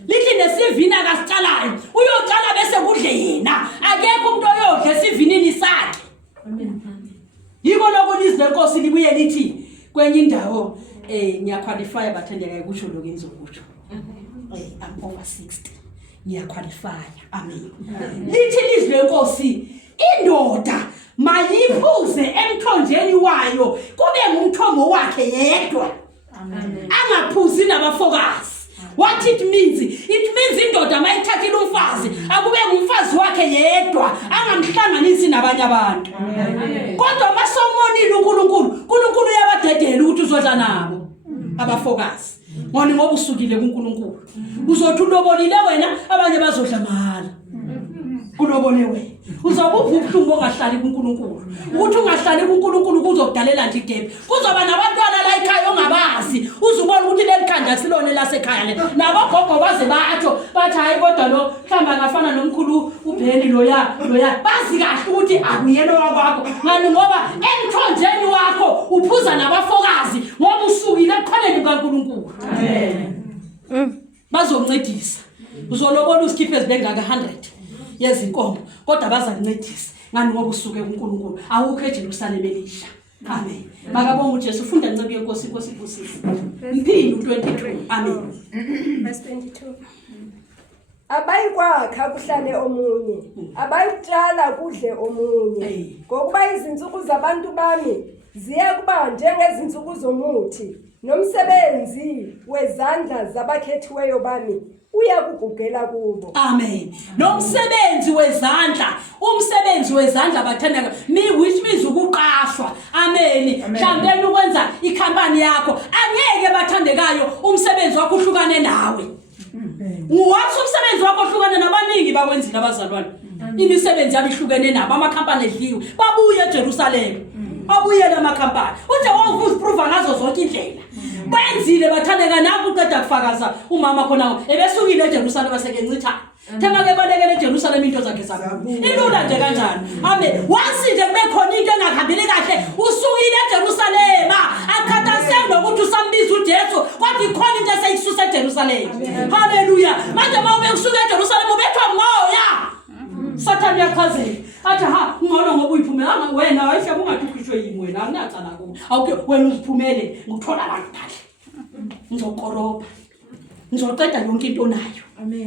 lithi nesivini akasicalayo uyocala bese kudle yena akekho umuntu oyodla esivinini sakhe Amen. yiko lokho ilizwi lenkosi libuye lithi kwenye indawo ngiyaqualify bathandekayo kusho lo ngizokusho I'm over 60 ngiyaqualify amen lithi ilizwi lenkosi indoda mayiphuze emthonjeni wayo kube ngumthomo wakhe yedwa angaphuzi nabafokazi what it means indoda mayithathile umfazi akube ngumfazi wakhe yedwa angamhlanganisi nabanye abantu kodwa masomonile uNkulunkulu uyabadedela ukuthi uzodla nabo abafokazi ngoni ngoba usukile kuNkulunkulu uzothi ulobolile wena abanye bazodla mahala kulobole wena uzoba ubuhlungu ongahlali kuNkulunkulu ukuthi ungahlali kuNkulunkulu kuzokudalela nje igebe kuzoba nabantwana la ekhaya ongabazi uzubona ukuthi lelikhanda silone lasekhaya le nabogogo baze bathi hayi kodwa lo mhlamba ngafana nomkhulu uBheni loya bazi kahle ukuthi akuyena wakwakho ngani ngoba emthonjeni wakho uphuza nabafokazi ngoba usukile eqhaleni kaNkulunkulu amen bazoncedisa uzolobola usikhiphe ezibengaka 100 yezinkomo kodwa bazancedisa ngani ngoba usuke kuNkulunkulu awukho eJerusalem elisha amen makabonga uJesu ufunda incebe yenkosi ibusisi mphindi 22 amen verse 22 abayikwakha kuhlale omunye abayikutshala kudle omunye ngokuba izinsuku zabantu bami ziyakuba njengezinsuku zomuthi nomsebenzi wezandla zabakhethiweyo bami uyakugugela kubo amen nomsebenzi wezandla bathandeka which means ukuqashwa amen mhlawumbe ukwenza ikhampani yakho angeke bathandekayo umsebenzi wakho uhlukane nawe wathi umsebenzi wakho uhlukane nabaningi bakwenzile abazalwane imisebenzi yabihlukene nabo amakhampani edliwe babuye eJerusalem babuyele amakhampani uJehova uziprova ngazo zonke indlela benzile bathandeka nabo uqeda kufakaza umama khona ebesukile eJerusalem basekencitha thema ke balekele eJerusalem into zakhe zakho ilula nje kanjani amen once nje kube khona into engahambile kahle usukile eJerusalem akhathaseke nokuthi usambiza uJesu kodwa ikhona into eseyisusa eJerusalem haleluya manje mawube usuka eJerusalem ubethwa moya Sathane uyachazela athi ngcono ngoba uyiphumela wena ayishabu ungathukhishwe yimi wena angacala kuwe awuke wena uziphumele ngithola la kahle ngizokoroba ngizoqeda yonke into nayo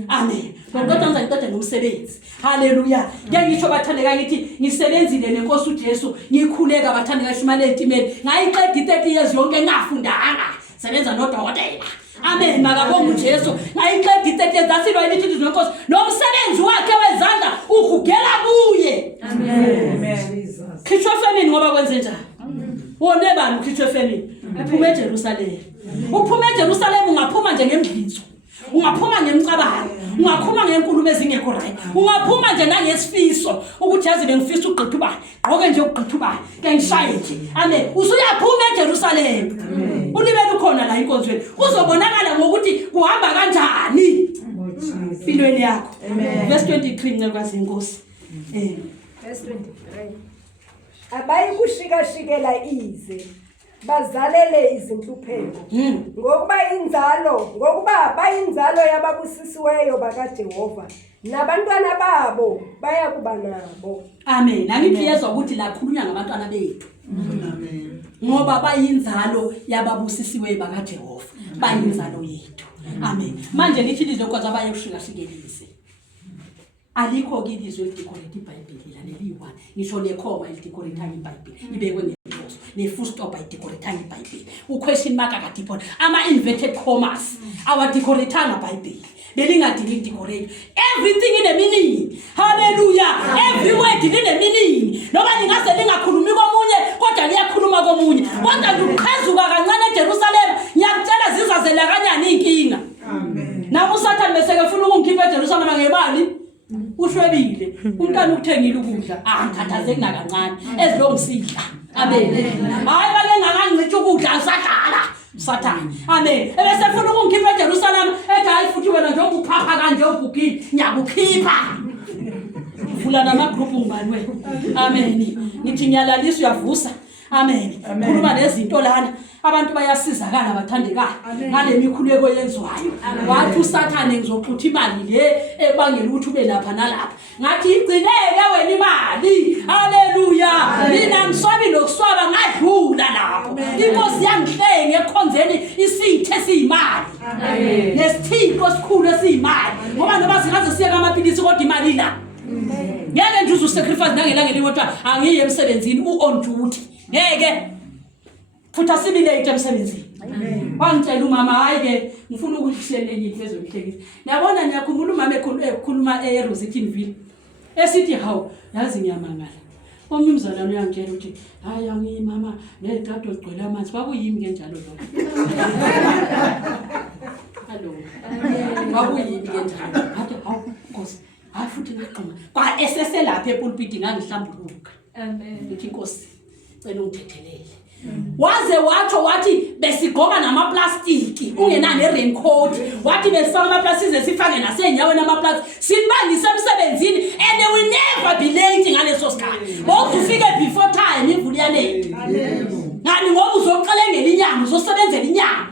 amen ngoba ngizaqeda nomsebenzi haleluya ngisho bathandeka ngithi ngisebenzile nenkosi uJesu ngikhuleka bathandeka imali etimeni ngayiqeda 30 years yonke ngafundanga sebenza nodokotela Amen. Makabonga uJesu. Ngayiqeda i-30 zasilwa elithi iNkosi. Nomsebenzi wakhe wezandla ukugela kuye. Amen. Khitshwa family ngoba kwenze njani? Wone bani ukhitshwe family? Uphuma eJerusalem. Uphuma eJerusalem ungaphuma nje ngemdlizo. Ungaphuma ngemcabango. Ungaphuma ngenkulumo ezingekho right. Ungaphuma nje nangesifiso ukuthi yazi bengifisa ugqitha ubani. Gqoke nje ugqitha ubani. Ke ngishaye nje. Amen. Usuyaphuma eJerusalem. Ulibele ukhona la inkonzweni. Uzobonakala ngokuthi kuhamba kanjani empilweni yakho. Verse 23 ncekazi inkosi. Verse 23. Abayikushikashikela ize bazalele izinhlupheko ngokuba bayinzalo yababusisiweyo bakaJehova nabantwana babo bayakuba nabo. Amen. Angiphiyezwa ukuthi la khulunywa ngabantwana bethu. Amen. Ngoba bayinzalo yababusisiweyo bakaJehova, bayinzalo yethu. Amen. Manje lithi lokho abaye kushikashikelise. Alikho ke ilizwe elidecorate iBhayibheli la neliwa. Ngisho nekhoma elidecorate iBhayibheli. Ibekwe ngePhoso. Ne-full stop ayidecorate iBhayibheli. U-question mark akadipona. Ama-inverted commas awadecorate iBhayibheli. Belingadili decorate. Everything in a meaning. Hallelujah. Every word in a meaning. Noma ningase lingakhulumi komunye kodwa liyakhuluma komunye. Kodwa ukuqhazuka kancane eJerusalem ngiyakutshela zizazela kanyani inkinga. Amen. Nawo uSathane beseke ufuna ukungikhipha eJerusalem ngebali. Ushwebile umntana ukuthengile ukudla akhathazeki nakancane ezilongisidla. Amen. Hayi bake ngakangcithi ukudla usadlala Sathane. Amen. Ebesefuna ukungikhipha eJerusalem ethi hayi futhi wena nje ubuphapha kanje ubugile ngiyakukhipha. Vula namagroup ngibani wena. Amen. Nithi ngiyalalisa uyavusa. Amen. Khuluma lezinto lana abantu bayasizakala bathandekayo ngale mikhuleko yenziwayo. Wathi uSathane ngizoxutha imali le ebangela ukuthi ube lapha nalapha. Ngathi igcineke wena imali. Haleluya. Mina ngisobi lokuswaba ngadlula lapho. Inkosi yangihlenge ekhonzeni isithe siyimali. Amen. Nesithiko esikhulu esiyimali. Ngoba noma singaze siye kamapilisi kodwa imali la. Ngeke nje usacrifice nangelanga liwotha angiye emsebenzini u-on duty. Ngeke futhi asibile emsebenzini. Amen. Wangitshela umama hayi ke ngifuna ukuhlela enye into ezomhlekisa. Niyabona niyakhumbula umama ekhuluma eRosithinville. Esithi hawu yazi ngiyamangala. Omnye umzalwane uyangitshela ukuthi hayi angiyimama nezicado zigcwele amanzi kwakuyimi kenjalo lokho. Hello. Kwakuyimi kenjalo. Ngathi hawu Nkosi hayi futhi ngaqhuma. Kwa eseselapha epulpit ngangihlambuluka. Amen. Ngithi Nkosi cela ungithethelele. Waze wathi besigqoka namaplastiki ungenani raincoat wathi besifaka amaplastiki sifake nasenyaweni amaplastiki sibangise emsebenzini and we never be late ngaleso sikhathi bokufike before time ivuliyane ngani ngoba uzoqala ngelinyanga uzosebenzela inyanga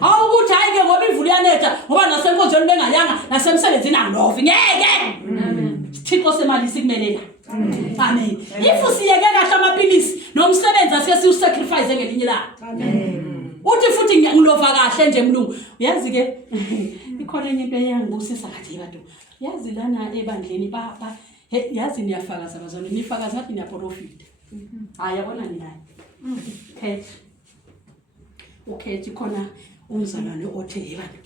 awukuthi hayi ke ngoba ivuliyanetha ngoba nasenkonzweni bengayanga nasemsebenzini angilovi ngeke Thixo semali sikumelela. Amen. If siyeke kahle amapilisi nomsebenzi asike siusacrifice ngelinye la. Amen. Uthi futhi ngilova kahle nje mlungu. Uyazi ke ikhona enye into eyangibusisa kahle bantu. Yazi lana ebandleni yazi niyafakaza bazona nifakaza ngathi niyaprofit. Hayi yabona ni la. Catch. Okay khona umzalwane othe bantu.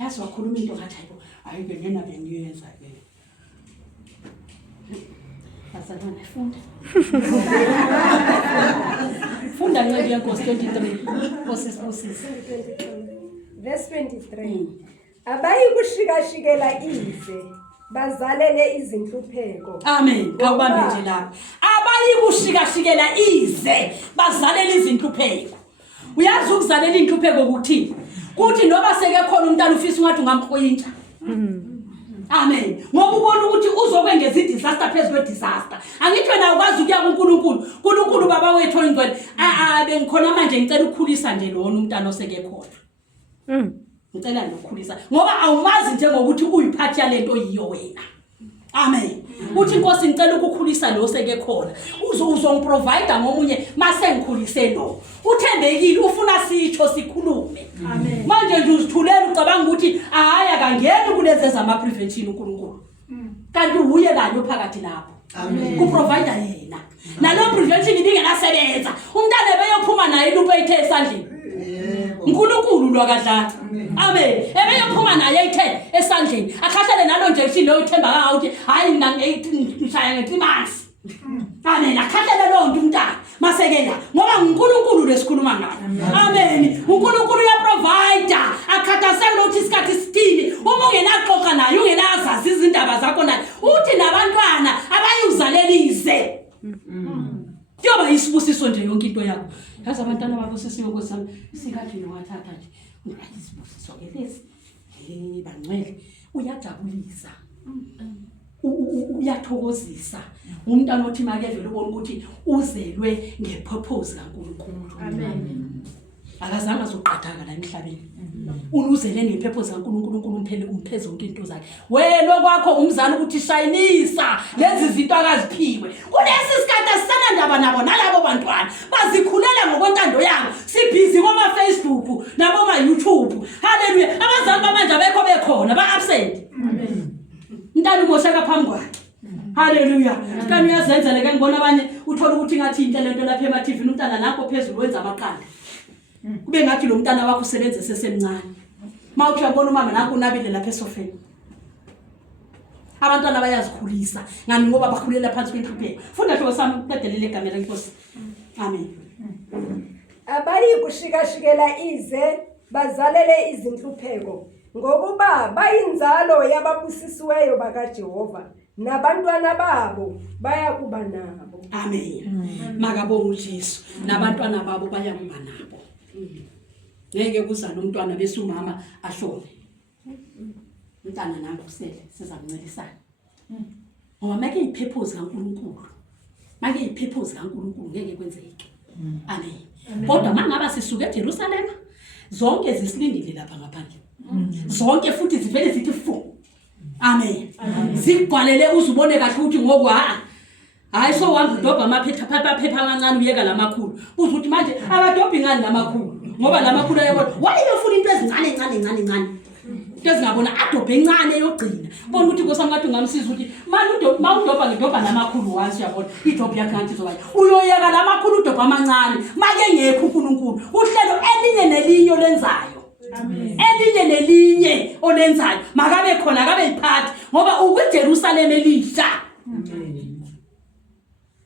Yazi wakhuluma into ngathi hayi ke nena bengiyenza ke. Bazalwane funda. Funda ngeke yankosi 23. Moses. Verse 23. Abayikushikashikela ize bazalele izinhlupheko. Amen. Kawubambe nje lapha. Abayikushikashikela ize bazalele izinhlupheko. Uyazi ukuzalela inhlupheko ukuthini? Kuthi noba seke khona umntana ufisa ungathi ungamqoyintsha. Amen. Ngoba ubona ukuthi uzokwengeza idisaster phezulu kwedisaster. Angithi wena ukwazi ukuya kuNkulunkulu. uNkulunkulu baba wethu oyingcwele. Bengikhona manje ngicela ukukhulisa nje lona umntana oseke khona. Ngicela ukukhulisa ngoba awumazi nje ngokuthi uyiphathi yalento oyiyo wena. Amen. Uthi Nkosi ngicela ukukhulisa lo oseke khona. Uzongiprovide ngomunye mase ngikhulise lo. Uthembekile ufuna sitho sikhulume. Amen. Manje nje uzithulela ucabanga ukuthi hayi akangeni kulezi zama prevention uNkulunkulu. Kanti uye kanye phakathi lapho. Amen. Ku provider yena. Nalo prevention ibingenasebenza. Umntana beyophuma naye iluphe ethe esandleni. Yebo. uNkulunkulu lwakadlala amen ebeyophuma naye ayithe esandleni akhahlele nalo nje uthi lo uthemba kangaka uthi hayi mina ngishaya ngetimanzi amen akhahlele lo umntana masekela ngoba uNkulunkulu lesikhuluma ngayo amen uNkulunkulu uyaprovide akhathasela ukuthi isikhathi sithini uma ungenaxoxa naye ungenazazi izindaba zakho naye uthi nabantwana abayuzalelise Yoba isibusiso nje yonke into yakho. Yazi abantwana bakho sesiwe kwesami sikathi nowathatha nje. Isibusiso ke lesi. Bangcwele uyajabulisa. Uyathokozisa. Umntana othi makevele ubona ukuthi uzelwe ngepurpose kaNkulunkulu. Amen. Akazange azoqhathaka la emhlabeni. Unuzele ngepurpose kaNkulunkulu umphele umpheze zonke into zakhe. Wena kwakho umzali ukuthi shayinisa lezi zinto akaziphiwe. Kulesi sikhathi asisanandaba nabo nalabo bantwana. Bazikhulela ngokwentando yabo. Sibhizi kuma Facebook nabo ma YouTube. Hallelujah. Abazali bamanje abekho bekhona ba absent. Amen. Mntana umoshaka phambi kwakhe. Hallelujah. Kanti uyazenzele ke ngibona abanye uthola ukuthi ngathi into lento lapha ema TV umntana nakho phezulu wenza amaqanda. Kube ngathi lo mntana wakho usebenza sesemncane. Mawuthi uyabona umama nakho unabile lapha esofeni. Abantwana bayazikhulisa ngani ngoba bakhulela phansi kwenhlupheko. Funda hlo sami qadelele ikamera inkosi. Amen. Abayi kushikashikela ize bazalele izinhlupheko ngokuba bayinzalo yababusisiweyo bakaJehova nabantwana babo bayakuba nabo. Amen. Makabonga uJesu nabantwana babo bayakuba nabo. Ngeke kuzana umntwana bese umama ashone. Umntana nakho sele sizamncelisana. Ngoba make ipurpose kaNkulunkulu. Make ipurpose kaNkulunkulu ngeke kwenzeke. Amen. Kodwa mangaba sisuke eJerusalem zonke zisilindile lapha ngaphandle. Zonke futhi zivele zithi fu. Amen. Zigqwalele uzubone kahle ukuthi ngoku hayi so wanga udobha amaphepha amancane uyeka lamakhulu. Uza ukuthi manje abadobhi ngani lamakhulu? Ngoba lamakhulu ayabona wayefuna into ezincane. Into ezingabona adobhe encane yogcina. Bona ukuthi Nkosi ngathi ungamsiza ukuthi mawudobha ngidobha lamakhulu once yabona idobha yakhe ngathi zoba. Uyoyeka lamakhulu udobha amancane. Make ngekho uNkulunkulu. Uhlelo elinye nelinye olenzayo. Amen. Elinye nelinye olenzayo makabe khona akabe iphathi ngoba ukwiJerusalem elisha. Amen.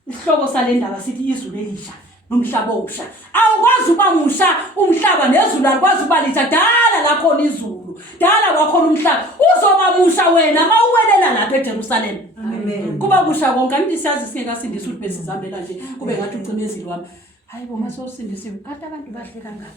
Isihloko salendaba sithi izulu elisha nomhlaba osha. Awukwazi uba musha umhlaba nezulu alikwazi uba lisha dala la khona izulu. Dala kwakhona umhlaba. Uzoba musha wena mawuwelela lapha eJerusalem. Amen. Kuba kusha konke angithi siyazi singekasindisa ukuthi besizambela nje kube ngathi ucimezile wami. Hayi boma sosindisiwe kanti abantu bahle kangaka.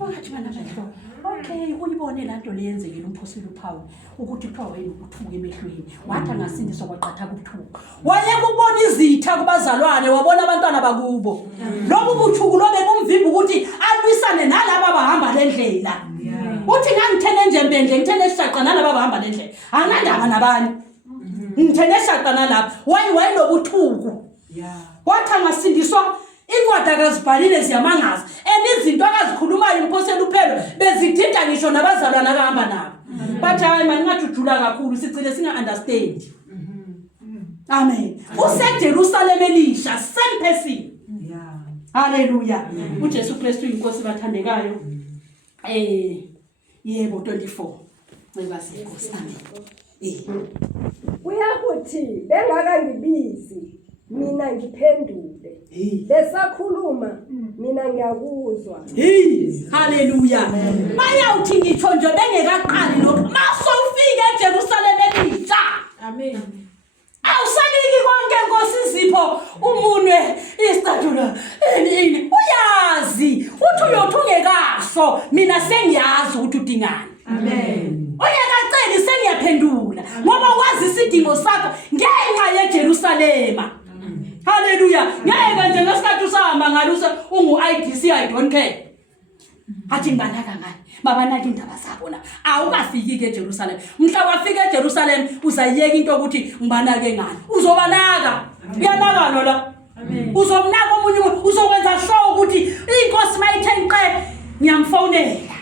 Ungathi bana bahlo. Okay uyibone lanto leyenzekile umphosile uPaul ukuthi kuthiwa wayekuthuka emehlweni. Wathi angasindiswa kwaqatha kubuthuka. Wayekubona izitha kubazalwane wabona abantwana bakubo. Lobu buthuku lobe bumvimba ukuthi alwisane nalabo bahamba lendlela. Uthi ngangithene nje mbendle ngithene eshaqa nalabo bahamba lendlela. Anandaba nabani. Ngithene eshaqa nalabo. Wayinobuthuku. Wathi angasindiswa Ingwada akazibhalile ziyamangaza. Izinto akazikhulumayo umphosela uphelo bezidida ngisho nabazalwana akahamba nabo. Bathi hayi manje ngajujula kakhulu sicile singa understand. Amen. UseJerusalem elisha same person. Hallelujah. uJesu Kristu inkosi bathandekayo. Yebo 24. Ngibasi inkosi. Amen. Uyakuthi bengakangibisi mina ngiphendule. Besakhuluma mina ngiyakuzwa. Hallelujah. Bayawuthi ngitsho nje bengekaqali lokho. Masofika eJerusalem elisha. Amen. Awusaniki konke Nkosi Zipho umunwe istatula ini uyazi uthi uyothungekasho mina sengiyazi ukuthi udingani. Amen. Oyakaceli sengiyaphendula ngoba wazi isidingo sakho ngenxa yeJerusalema. Hallelujah. Ngeke nje ngesikhathi usahamba ngalusa ungu-IDC I don't care. Athi ngibanaka ngani? Babanaka indaba zabo na. Awukafiki eJerusalem. Mhla wafika eJerusalem uzayiyeka into ukuthi ngibanake ngani. Uzobanaka. Uyanaka lola. Amen. Uzomnaka omunye umuntu uzokwenza sure ukuthi inkosi mayithenqe ngiyamfonela.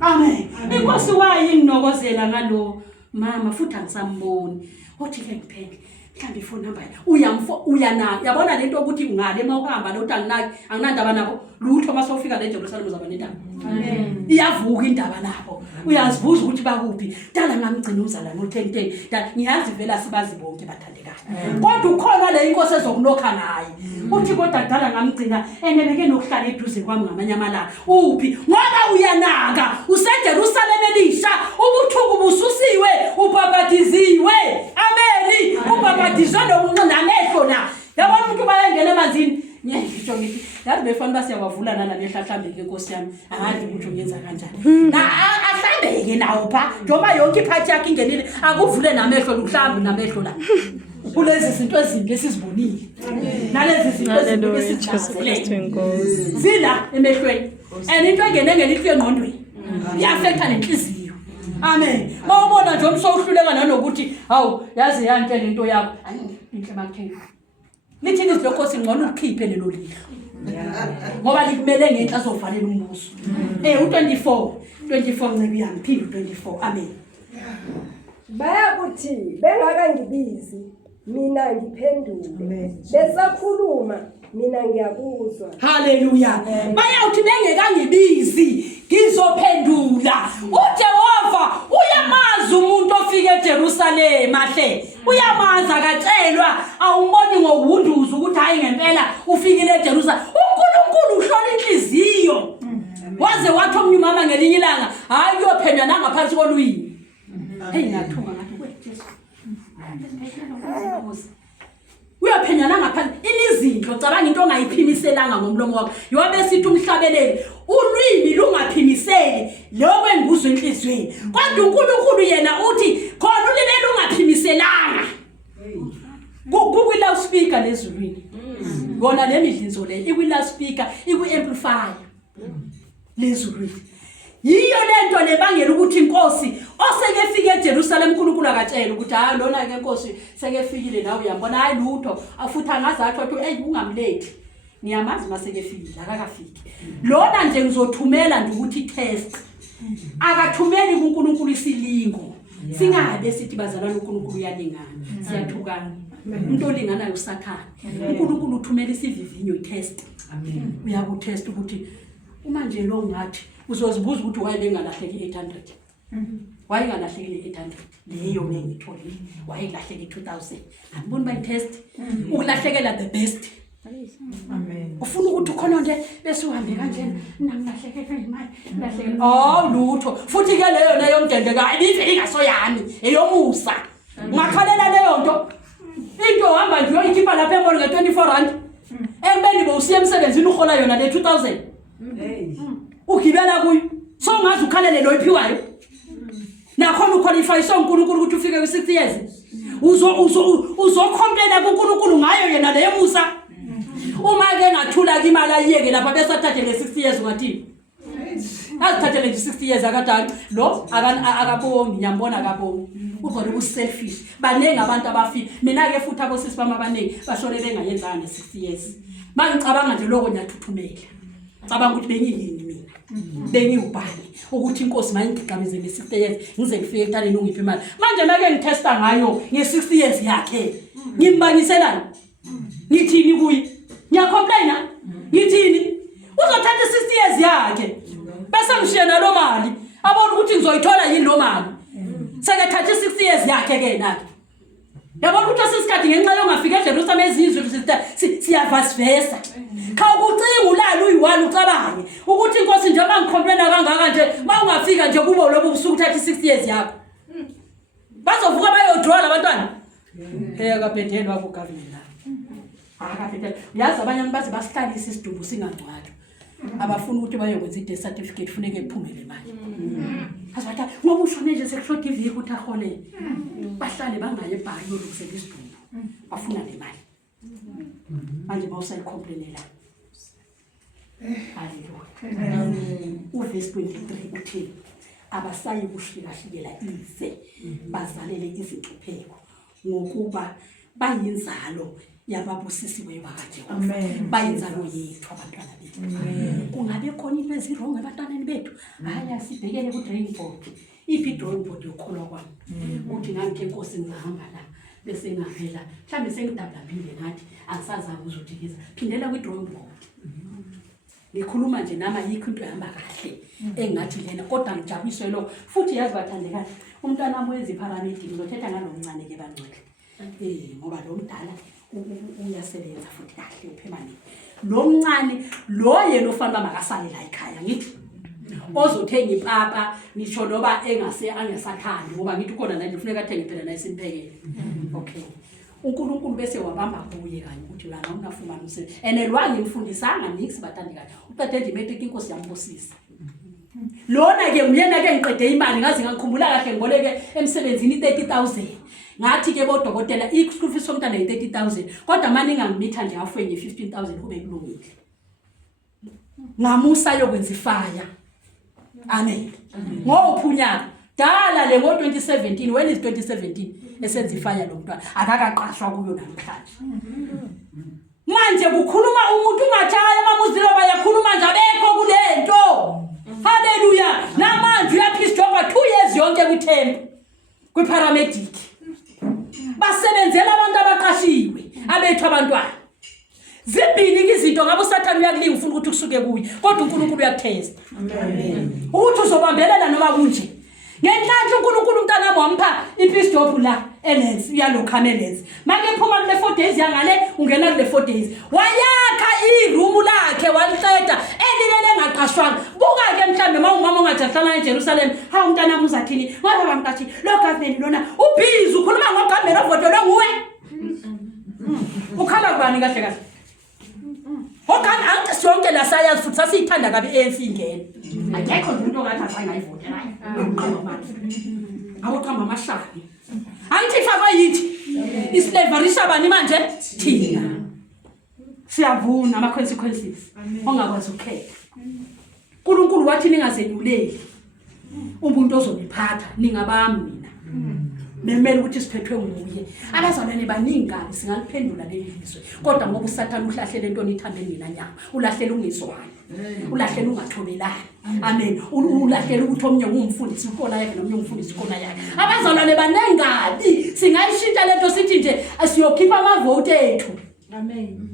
Amen. Inkosi wayinginokozela ngalo mama futhi angisamboni. othi ke ngiphenge mhlawumbe ifone number uyana yabona lento ukuthi ungale mawuhamba lo anginandaba nabo lutho masofika le Jerusalem uzaba nendaba amen iyavuka indaba nabo uyazibuza ukuthi bakuphi dala ngamgcina umzala no1010 ngiyazi vela sibazi bonke bathandekayo kodwa ukhona le inkosi ezokunokha naye uthi kodwa dala ngamgcina enebeke nokuhlala eduze kwami ngamanye amalanga uphi ngoba uyanaka useJerusalem elisha ubuthuku bususiwe ubhabhatiziwe ameni ubhabhatizwe namehlo la yabona umuntu bayangena emanzini ngisho ngithi yazi befana basiyawavula nala behlahlambeke inkosi yami hayi ukuthi ungenza kanjani na ahlambeke nawo pha njoba yonke iphathi yakhe ingenile akuvule namehlo luhlambi namehlo la kulezi zinto ezimbi esizibonile nalezi zinto ezimbi esizijazile zila emehlweni into engene ngelihlo engqondweni iyafetha nenhliziyo amen mawubona nje umsowuhluleka nanokuthi hawu yazi yanke lento yakho inhle bakhenge lithi lokho singcono ukukhiphe lelo lihlo ngoba likumele ngenhla azofanele umbuso u24 ncebe yami phinde 24 amen bayakuthi bengakangibizi mina ngiphendule besakhuluma mina ngiyakuzwa haleluya bayawuthi bengekangibizi ngizophendula uJehova uyamazi umuntu ofika eJerusalem ahle uyamazi akatshelwa awumboni ngokunduza ukuthi hayi ngempela ufikile eJerusalem uNkulunkulu uhlola inhliziyo waze wathi umnyumama ngelinye ilanga hayi uyophendwa nangaphansi kolwini hey ngiyathuka ngathi kweJesu uyaphenya ngaphansi imizindlo cabanga into ongayiphimiselanga ngomlomo wakho yobe sithi umhlabeleli ulwimi lungaphimiseli lokho enguzwe enhlizweni kodwa uNkulunkulu yena uthi khona ulimi lungaphimiselanga kuku loudspeaker lezulwini yona lemidlinzo le iku loudspeaker iku amplifier lezulwini yiyo lento lebangela ukuthi inkosi oseke fike eJerusalem uNkulunkulu akatshela ukuthi hayi lona ke inkosi seke fikile nawe uyambona hayi lutho afuthi angazathi wathi hey ungamlethi ngiyamazi maseke fikile akakafiki lona nje ngizothumela nje ukuthi test akathumeli kuNkulunkulu isilingo singabe sithi bazalwana uNkulunkulu uyalingana siyathukana umuntu olinganayo usathana uNkulunkulu uthumela isivivinyo itest amen uyakutest ukuthi uma nje lo ngathi uzozibuza ukuthi wayebengalahleki 800 wayengalahleki 800 leyo ngiyitholile wayelahleki 2000 angiboni ba test ukulahlekela the best amen ufuna ukuthi khona nje bese uhambe kanjena nangilahlekela imali lahlekela lutho futhi ke leyo mdendeka ibiveli ngasoyami eyomusa ngakhalela leyo nto into ohamba nje uyikhipha lapha emoli nge24 rand embeni bowusiya emsebenzini uhola yona le 2000 ugibela kuyo so ngazi ukhalele lo iphiwayo nakhona uqualify so uNkulunkulu ukuthi ufike ku60 years uzocomplain kuNkulunkulu ngayo yena leyo musa uma ke ngathula imali ayiyeke lapha bese athathe le 60 years ngathi azithathele nje 60 years akadali lo akabongi ngiyambona akabongi uzolo uselfish banenge abantu abafika mina ke futhi abosisi bama abanenge bashone bengayenzanga ne60 years mangicabanga nje lokho nyathuthumela cabanga ukuthi bengiyini mina bengiubani ukuthi inkosi mayingiqabeze nge60 years ngize ngifike etaleni ungiphi imali manje make ngitesta ngayo nge60 years yakhe ngimbangiselana ngithini kuyi ngiyacomplaina ngithini uzothatha 60 years yakhe bese ngishiya nalo mali abona ukuthi ngizoyithola yini lo mali sekethatha 60 years yakhe ke nakhe yabona ukuthi asisikhathi ngenxa yongafika eJerusalem ezizwe siyavasivesa khawukucinga ulala uyiwala ucabange ukuthi inkosi nje mangicomplaina kangaka nje mawungafika nje kubo lobo busuku uthatha 60 years yakho bazovuka bayodrola abantwana akaphethelwa ku government akaphethelwa yazi abanye bazi basihlalisa isidumbu singangcwali abafuna ukuthi bayokwenza i-death certificate funeke kuphumele imali azathi ngoba ushone nje sekushota iviki ukuthi ahole bahlale bangaye ebhanki yokusela isidumbu bafuna le mali manje mawusayicomplainela haleluya uverse 23 uthi abasayi kuhlilahlikela ize bazalele izinhlupheko ngokuba bayinzalo yababusisiwe bakaJehova bayinzalo yethu abantwana bethu kungabe khona into ezirongo ebantwaneni bethu hayi asibhekele ku drawing board iphi drawing board yokholwa kwami uthi ngangike inkosi ngihamba la bese ngavela mhlambe sengidabulabile ngathi angisazazi uzojikiza phindela kwi-drawing board ngikhuluma nje nama yikho into ehamba kahle engathi lena kodwa ngijabulisiwe lo futhi yazi bathandekayo umntwana wami wenza iparamedic ngizothetha ngalomncane ke bangcwele ngoba lo mdala uyasebenza futhi kahle uphemani lo mncane lo yena ofanele makasale la ekhaya ngithi ozothenga ipapa ngisho noba angesathandi ngoba ngithi khona nanje kufuneka athenge phela naye simphekele okay uNkulunkulu bese wabamba kuye kanye ukuthi lana unafumana umsebenzi enelwa ngimfundisanga nix bathandekayo uqede nje imatric inkosi yambusisa lona ke uyena ke ngiqede imali ngazi ngakhumbula kahle ngiboleke emsebenzini 30,000 ngathi ke bodokotela i-school fees somntana yi-30,000 kodwa manje ngingamitha nje afwenye 15,000 kube kulungile ngamusa yokwenza ifaya amen ngophunyaka dala le ngo2017 when is 2017 esenza ifaya lo mntwana akakaqashwa kuyo namhlanje manje kukhuluma umuntu ungatshaya mamuzilo bayakhuluma nje abekho kulento haleluya namanje uyaphisa Jehova 2 years yonke kwitemple kwiparamedic basebenzela abantu abaqashiwe abethu abantwana zibini izinto ngabe uSathane uyakulinga ufuna ukuthi kusuke kuye kodwa uNkulunkulu uyakuthesta amen ukuthi uzobambelela noma kunje ngenhlanhla uNkulunkulu umntana wampa iPistop la Elens uyalokhameleza make ephuma kule 4 days yangale ungena kule 4 days wayakha iroom lakhe waliqeda elibele ngaqashwanga buka ke mhlambe mawumama ongajahlana eJerusalem ha umntana wami uzathini ngoba bamqashi lo government lona ubhizi ukhuluma ngogamela ovoto lo nguwe ukhala kubani kahle kahle okani anti sonke la sayazi futhi sasiyithanda kabi ANC ingene akekho umuntu ongathi asayivota awuqamba amashani angithi fakwa yithi islavery shabani manje thina siyavuna ama consequences ongakwazi ukukhetha uNkulunkulu wathi ningazeluleli umuntu ozoniphatha ningabami mina memele ukuthi siphethwe nguye abazalwane baningi kabi singaliphendula leli lizwe kodwa ngoba uSathane uhlahlele into onithambe mina nyama ulahlela ungizwani ulahlela ungathobelani amen ulahlela ukuthi omnye ngumfundisi ukona yakhe nomnye umfundisi ukona yakhe abazalwane baningi kabi singayishintsha lento sithi nje asiyokhipha amavote ethu amen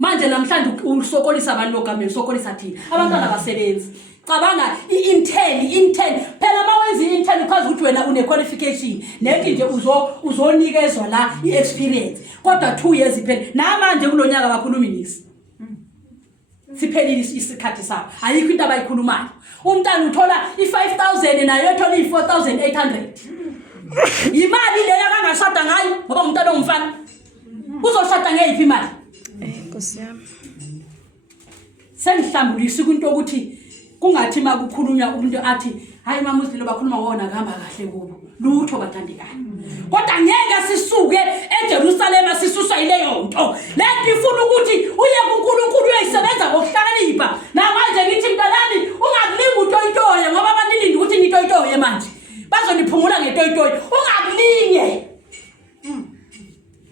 manje namhlanje usokolisa abantu logameli sokolisa thina abantwana basebenzi cabanga i-intern phela mawenza i-intern because ukuthi wena une qualification nethi nje uzonikezwa la i-experience kodwa 2 years phela namanje kulonyaka bakhuluma nisi siphelile isikhathi sabo ayikho into abayikhulumayo umntana uthola i-5,000 nayo ethola i-4,800 imali leyo akangashada ngayo ngoba umntana ongumfana uzoshada ngeyiphi imali Nkosi yami sengihlambulisa into ukuthi kungathi makukhulunywa umuntu athi hayi mamuzilo bakhuluma ngona kuhamba kahle kubo lutho bathandekayo kodwa ngeke sisuke eJerusalem sisuswa ileyo nto lento ifuna ukuthi uye kuNkulunkulu uyisebenza ngokuhlakanipha namanje ngithi mntanami ungakulingi utoyitoye ngoba abanilindi ukuthi ngitoyitoye manje bazoniphungula ngetoyitoye ungakulinge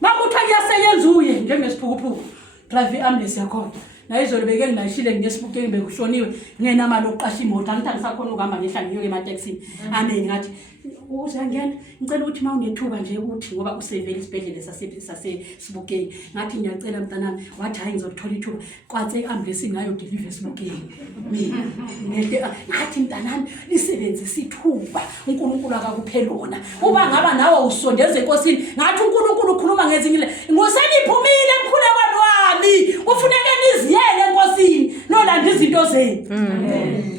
makuthiwa kuyaseyenza uye njengesiphukuphuku drive ambulance yakho na izolo beke ngishile ngesibukeni bekushoniwe ngenamali oqasha imoto angithanda sakhona ukuhamba ngehla ngiyoke emaTaxini amen ngathi uzangena ngicela ukuthi mawunethuba nje ukuthi ngoba usevele isibhedlela sasesibukeni ngathi ngiyacela mntanami wathi hayi ngizothola ithuba kwatse ambulance ngayo deliver esibukeni mina ngathi mntanami lisebenzisa ithuba uNkulunkulu akakuphelona uba ngaba nawe usondeze enkosini ngathi uNkulunkulu ukhuluma ngezingile ngoseniphumile emkhulekweni wami kufuneka niziyele enkosini nolanda izinto zenu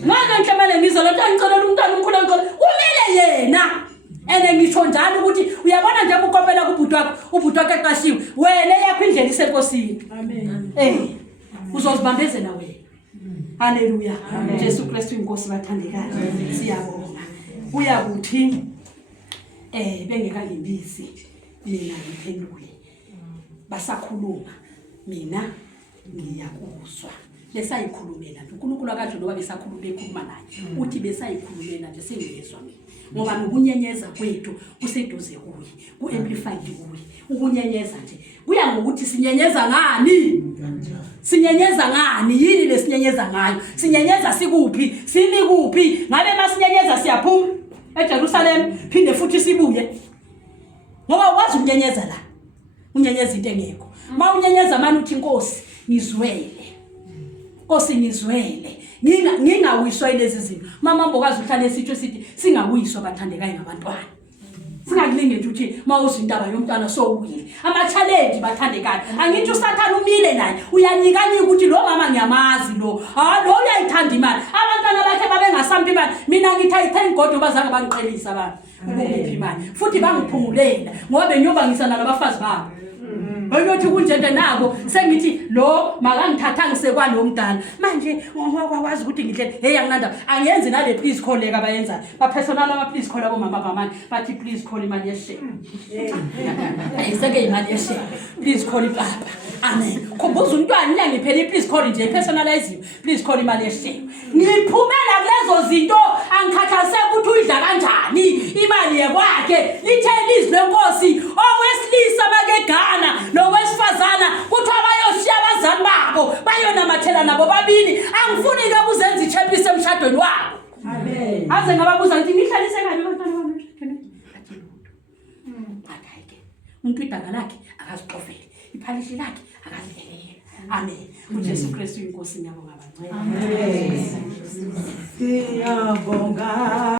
manje nhlamale ngizolotha ngicela umntana uNkulunkulu kumele yena ene ngisho njalo ukuthi uyabona nje ukopela kubhuti wakho ubhuti wakhe eqashiwe wena yakho indlela isenkosini amen uzozibambezela wena haleluya Jesu Kristu inkosi bathandekayo siyabonga uyakuthi bengekalimbisi mina ngiphendule basakhuluma mina ngiyakuzwa besayikhulumela uNkulunkulu akade noba besakhuluma ekhuluma naye uthi besayikhulumela nje sengezwe mina ngoba nokunyenyeza kwethu kuseduze kuye ku-amplified kuye ukunyenyeza nje kuya ngokuthi sinyenyeza ngani sinyenyeza ngani yini lesinyenyeza ngayo sinyenyeza sikuphi simi kuphi ngabe masinyenyeza siyaphuma eJerusalem phinde futhi sibuye ngoba wazi unyenyeza la unyenyeza into engekho ma unyenyeza manje uthi Nkosi ngizwele Nkosi ngizwele ngingawiswa lezi zinto mama mbokazi uhlale esitsho sithi singawiswa bathandekayo ngabantwana singakulinge nje uthi mawuzindaba yomntwana sowuyile ama challenge bathandekayo angithi usathana umile naye uyanikana ukuthi lo mama ngiyamazi lo lo uyayithanda imali abantwana bakhe babengasambi imali mina ngithi thank God bazange bangiqhelisa abantu ngiphi imali futhi bangiphumulela ngoba benyoba ngisana nabafazi babo Oyothi kunjende nabo sengithi lo makangithatha ngisekwalo mdala manje ngokwazi ukuthi ngihle hey anginanda angenzi nale please call leka bayenza ba personal ama please call abo mama bamani bathi please call imali yeshe ayiseke imali yeshe please call ipapa amen khombuza umntwana ngiyaphela please call nje personalize please call imali yeshe ngiphumela kulezo zinto angikhathazeke ukuthi uyidla kanjani imali yekwakhe lithele izwi lenkosi owesilisa bakegana nowesifazana kuthi abayoshiya abazali babo bayonamathela nabo babili angifuni ke kuzenza ichapise emshadweni wabo amen aze ngababuza ngithi ngihlalise kabi abantwana bami akayike umuntu idanga lakhe akaziqofele iphalishi lakhe akazivelele amen uJesu Kristu inkosi ngiyabonga abancane amen siyabonga